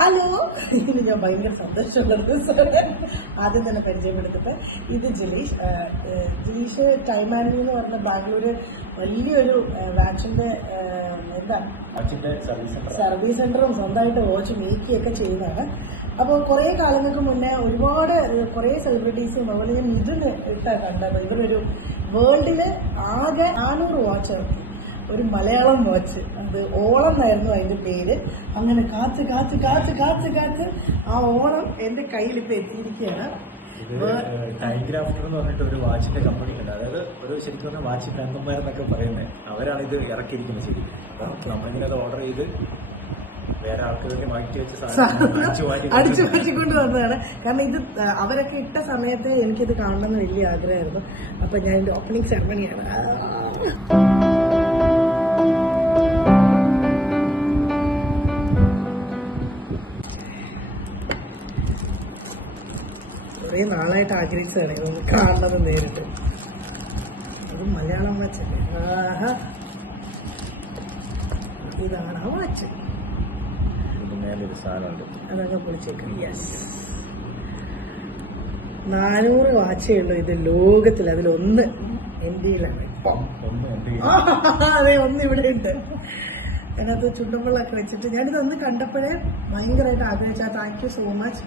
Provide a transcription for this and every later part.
Hello, ഇനി ഞാൻ ഭയങ്കര സന്തോഷമുള്ള ദിവസമാണ്. ആദ്യം തന്നെ പരിചയപ്പെടുത്തിട്ട് ഇത് ജിലീഷ് ടൈം ആൻഡ് എന്ന് പറഞ്ഞ ബാംഗ്ലൂര് വലിയൊരു വാച്ചിന്റെ സർവീസ് സെന്ററും സ്വന്തമായിട്ട് വാച്ച് മേക്കിയൊക്കെ ചെയ്യുന്നതാണ്. അപ്പോൾ കുറേ കാലങ്ങൾക്ക് മുന്നേ ഒരുപാട് കുറേ സെലിബ്രിറ്റീസും അതുപോലെ ഞാൻ ഇതിന് കണ്ടത് ഇവരൊരു വേൾഡില് ആകെ 400 വാച്ച് ഇറക്കി. ഒരു മലയാളം വാച്ച്, അത് ഓളം എന്നായിരുന്നു അതിന്റെ പേര്. അങ്ങനെ കാത്ത് കാത്ത് കാത്ത് കാത്ത് കാത്ത് ആ ഓണം എന്റെ കയ്യിൽ ഇപ്പൊ എത്തിയിരിക്കുകയാണ്. ടൈഗ്രാഫ്റ്റർ എന്ന് പറഞ്ഞിട്ട് ഒരു വാച്ചിന്റെ കമ്പനി ഉണ്ട്. അതായത് ഒരു ശരിക്കും പറഞ്ഞാൽ വാച്ച് ബ്രാൻഡന്മാരെന്നൊക്കെ പറയുന്നത് അവരാണ് ഇത് ഇറക്കിയിരിക്കുന്നത് ശരിക്കും. അപ്പം നമ്മളിങ്ങനെ അത് ഓർഡർ ചെയ്ത് വേറെ ആൾക്ക് വേണ്ടി മാറ്റി വെച്ച അടിച്ചു മാറ്റിക്കൊണ്ട് വന്നതാണ്. കാരണം ഇത് അവരൊക്കെ ഇട്ട സമയത്ത് എനിക്കിത് കാണണമെന്ന് വലിയ ആഗ്രഹമായിരുന്നു. അപ്പൊ ഞാൻ എന്റെ ഓപ്പണിംഗ് സെറമണിയാണ്. കുറേ നാളായിട്ട് ആഗ്രഹിച്ചതാണ് ഇതൊന്ന് കാണുന്നത് നേരിട്ട്. അത് മലയാളം വാച്ചല്ലേ. ആഹാ, ഇതാണ് ആ വാച്ച്. അതങ്ങ് പൊളിച്ചേക്കും. യെസ്, 400 വാച്ചേ ഉള്ളൂ ഇത് ലോകത്തിൽ. അതിലൊന്ന് ഇന്ത്യയിലാണ്. അതെ, ഒന്ന് ഇവിടെ ഉണ്ട്. അതിനകത്ത് ചുണ്ടുമ്പളൊക്കെ വെച്ചിട്ട് ഞാനിതൊന്ന് കണ്ടപ്പോഴേ ഭയങ്കരമായിട്ട് ആഗ്രഹിച്ചാൽ. Thank you so much.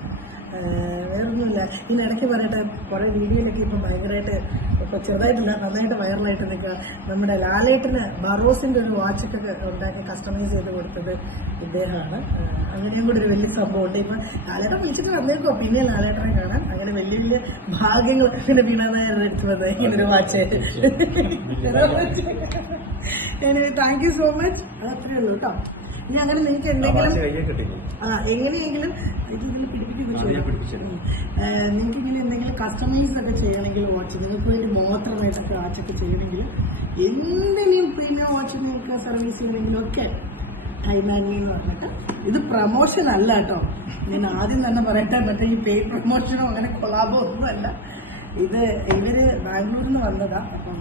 വേറൊന്നുമില്ല, ഇതിനിടയ്ക്ക് പറയട്ടെ, കുറെ വീഡിയോയിലൊക്കെ ഇപ്പം ഭയങ്കരമായിട്ട് ഇപ്പൊ ചെറുതായിട്ടില്ല നന്നായിട്ട് വൈറലായിട്ട് നിൽക്കുക. നമ്മുടെ ലാലേട്ടന് ബറോസിന്റെ ഒരു വാച്ചൊക്കെ ഉണ്ടാക്കി കസ്റ്റമൈസ് ചെയ്ത് കൊടുത്തത് ഇദ്ദേഹമാണ്. അങ്ങനെയും കൂടി ഒരു വലിയ സംഭവമുണ്ട്. ഇപ്പൊ ലാലേട്ടൻ വിളിച്ചിട്ട് വന്നേക്കോ പിന്നെ ലാലേട്ടനെ കാണാൻ. അങ്ങനെ വലിയ വലിയ ഭാഗ്യങ്ങളൊക്കെ ഇങ്ങനെ വീണാനായിരുന്നു എടുത്തു വന്നത് ഇങ്ങനൊരു watch. Thank you so much. അത് അത്രയേ ഉള്ളൂ കേട്ടോ. ഇനി അങ്ങനെ നിങ്ങൾക്ക് എന്തെങ്കിലും എങ്ങനെയെങ്കിലും ഇതിങ്ങനെ നിങ്ങൾക്ക് ഇങ്ങനെ എന്തെങ്കിലും കസ്റ്റമൈസ് ഒക്കെ ചെയ്യണമെങ്കിൽ വാച്ച്, നിങ്ങൾക്ക് വേണ്ടി മാത്രമായിട്ടൊക്കെ വാച്ചൊക്കെ ചെയ്യണമെങ്കിൽ, എന്തെങ്കിലും പ്രീമിയം വാച്ച് നിങ്ങൾക്ക് സർവീസ് ചെയ്യണമെങ്കിലും ഒക്കെ ടൈം ആൻഡ് എന്ന് പറഞ്ഞിട്ട്. ഇത് പ്രൊമോഷൻ അല്ല കേട്ടോ, ഞാൻ ആദ്യം തന്നെ പറയട്ടെ. മറ്റേ ഈ പെയ്ഡ് പ്രൊമോഷനോ അങ്ങനെ കൊളാബോ ഒന്നുമല്ല. ഇവര് ബാംഗ്ലൂരിൽ നിന്ന് വന്നതാ. അപ്പം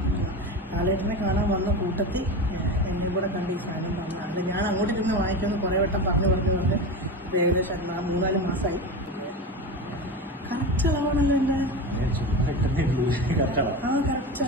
ലാലേട്ടനെ കാണാൻ വന്ന കൂട്ടത്തിൽ എന്നെ കൂടെ കണ്ട് ഈ സാധനം തന്ന. അത് ഞാൻ അങ്ങോട്ട് ചെന്ന് വാങ്ങിക്കുമെന്ന് കുറേ വട്ടം പറഞ്ഞു ഏകദേശം 3-4 മാസമായി. കറക്റ്റ് അളവാണല്ലോ എന്നെ. ആ കറക്റ്റാ.